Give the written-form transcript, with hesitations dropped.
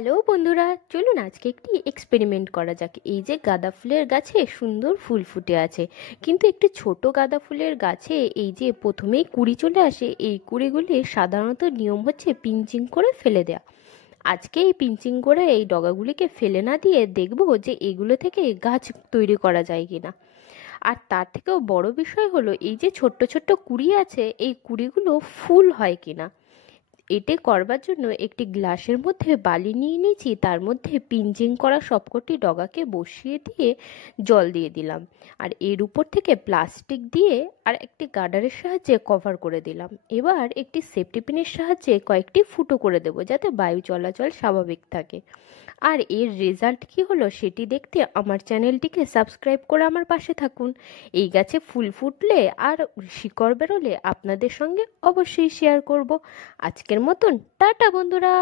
Hello বন্ধুরা, চলুন আজকে একটি এক্সপেরিমেন্ট করা যাক। এই যে গাঁদা ফুলের গাছে সুন্দর ফুল ফুটে আছে, কিন্তু একটি ছোট গাঁদা ফুলের গাছে এই যে প্রথমেই কুড়ি চলে আসে, এই কুড়িগুলি সাধারণত নিয়ম হচ্ছে পিঞ্চিং করে ফেলে দেয়া। আজকে এই পিঞ্চিং করে এই ডগাগুলিকে ফেলে না দিয়ে দেখব যে এগুলো থেকে গাছ তৈরি করা যায় কিনা। আর তার থেকেও বড় বিষয় হলো, এই যে ছোট্ট ছোট্ট কুড়ি আছে, এই কুড়িগুলো ফুল হয় কিনা। এটি করবার জন্য একটি গ্লাসের মধ্যে বালি নিয়ে নিয়েছি, তার মধ্যে পিঞ্চিং করা সবকটি ডগাকে বসিয়ে দিয়ে জল দিয়ে দিলাম, আর এর উপর থেকে প্লাস্টিক দিয়ে আর একটি গার্ডারের সাহায্যে কভার করে দিলাম। এবার একটি সেফটি পিনের সাহায্যে কয়েকটি ফুটো করে দেবো, যাতে বায়ু চলাচল স্বাভাবিক থাকে। আর এর রেজাল্ট কি হলো সেটি দেখতে আমার চ্যানেলটিকে সাবস্ক্রাইব করে আমার পাশে থাকুন। এই গাছে ফুল ফুটলে আর শিকড় বেরোলে আপনাদের সঙ্গে অবশ্যই শেয়ার করব। আজকের মতন টাটা বন্ধুরা।